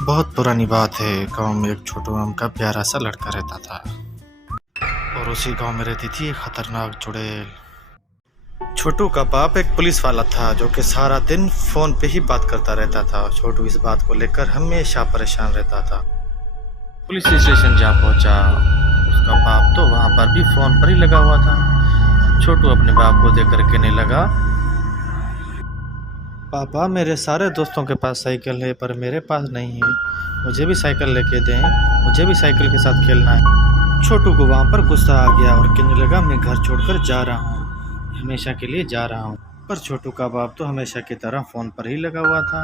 बहुत पुरानी बात है। गांव में एक छोटू नाम का प्यारा सा लड़का रहता था और उसी गांव में रहती थी एक खतरनाक चुड़ैल। छोटू का बाप एक पुलिस वाला था जो कि सारा दिन फोन पे ही बात करता रहता था। छोटू इस बात को लेकर हमेशा परेशान रहता था। पुलिस स्टेशन जा पहुंचा, उसका बाप तो वहां पर भी फोन पर ही लगा हुआ था। छोटू अपने बाप को देख कर कहने लगा, पापा मेरे सारे दोस्तों के पास साइकिल है पर मेरे पास नहीं है, मुझे भी साइकिल लेके दें, मुझे भी साइकिल के साथ खेलना है। छोटू को वहाँ पर गुस्सा आ गया और कहने लगा, मैं घर छोड़कर जा रहा हूँ, हमेशा के लिए जा रहा हूँ। पर छोटू का बाप तो हमेशा की तरह फ़ोन पर ही लगा हुआ था,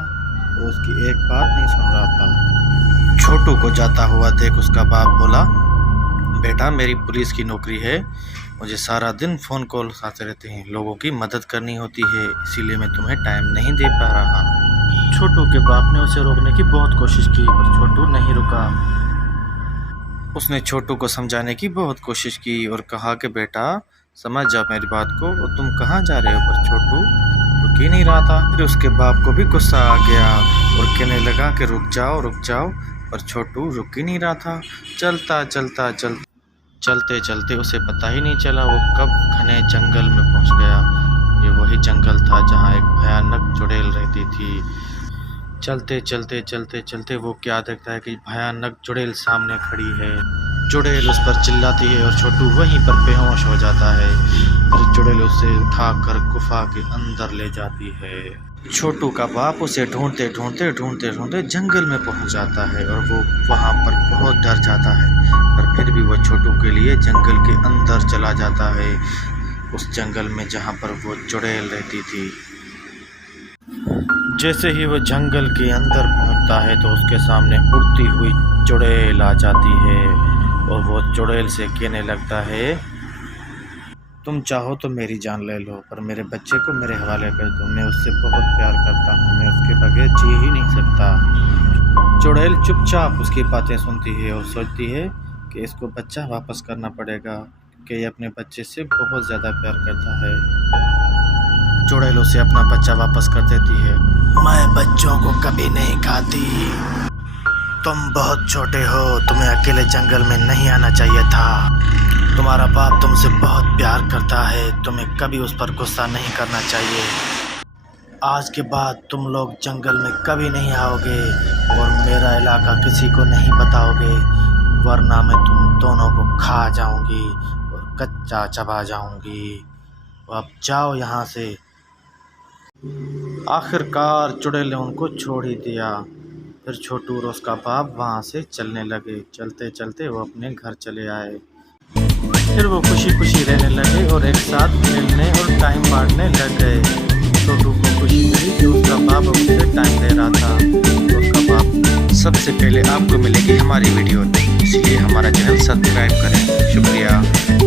वो उसकी एक बात नहीं सुन रहा था। छोटू को जाता हुआ देख उसका बाप बोला, बेटा मेरी पुलिस की नौकरी है, मुझे सारा दिन फ़ोन कॉल आते रहते हैं, लोगों की मदद करनी होती है, इसीलिए मैं तुम्हें टाइम नहीं दे पा रहा। छोटू के बाप ने उसे रोकने की बहुत कोशिश की पर छोटू नहीं रुका। उसने छोटू को समझाने की बहुत कोशिश की और कहा कि बेटा समझ जाओ मेरी बात को, और तुम कहाँ जा रहे हो। पर छोटू रुक ही नहीं रहा था। फिर उसके बाप को भी गुस्सा आ गया और कहने लगा कि रुक जाओ रुक जाओ, पर छोटू रुक ही नहीं रहा था। चलते चलते उसे पता ही नहीं चला वो कब घने जंगल में पहुंच गया। ये वही जंगल था जहां एक भयानक चुड़ैल रहती थी। चलते वो क्या देखता है कि भयानक चुड़ैल सामने खड़ी है। चुड़ैल उस पर चिल्लाती है और छोटू वहीं पर बेहोश हो जाता है। फिर चुड़ैल उसे उठाकर गुफा के अंदर ले जाती है। छोटू का बाप उसे ढूंढते जंगल में पहुंच जाता है और वो वहां पर बहुत डर जाता है, पर फिर भी वो छोटू के लिए जंगल के अंदर चला जाता है, उस जंगल में जहां पर वो चुड़ैल रहती थी। जैसे ही वो जंगल के अंदर पहुंचता है तो उसके सामने उड़ती हुई चुड़ैल आ जाती है और वो चुड़ैल से कहने लगता है, तुम चाहो तो मेरी जान ले लो पर मेरे बच्चे को मेरे हवाले कर दो, मैं उससे बहुत प्यार करता हूँ, मैं उसके बगैर जी ही नहीं सकता। चुड़ैल चुपचाप उसकी बातें सुनती है और सोचती है कि इसको बच्चा वापस करना पड़ेगा कि ये अपने बच्चे से बहुत ज़्यादा प्यार करता है। चुड़ैल उसे अपना बच्चा वापस कर देती है। मैं बच्चों को कभी नहीं खाती, तुम बहुत छोटे हो, तुम्हें अकेले जंगल में नहीं आना चाहिए था, तुम्हारा बाप तुमसे बहुत प्यार करता है, तुम्हें कभी उस पर गुस्सा नहीं करना चाहिए। आज के बाद तुम लोग जंगल में कभी नहीं आओगे और मेरा इलाका किसी को नहीं बताओगे, वरना मैं तुम दोनों को खा जाऊंगी और कच्चा चबा जाऊंगी। अब जाओ यहाँ से। आखिरकार चुड़ैल ने उनको छोड़ ही दिया। फिर छोटू और उसका बाप वहाँ से चलने लगे। चलते वो अपने घर चले आए। फिर वो खुशी रहने लगे और एक साथ खेलने और टाइम बांटने लग गए। छोटू को खुशी मिली कि उसका बाप उसे टाइम दे रहा था। उसका बाप सबसे पहले आपको मिलेगी हमारी वीडियो, इसलिए हमारा चैनल सब्सक्राइब करें। शुक्रिया।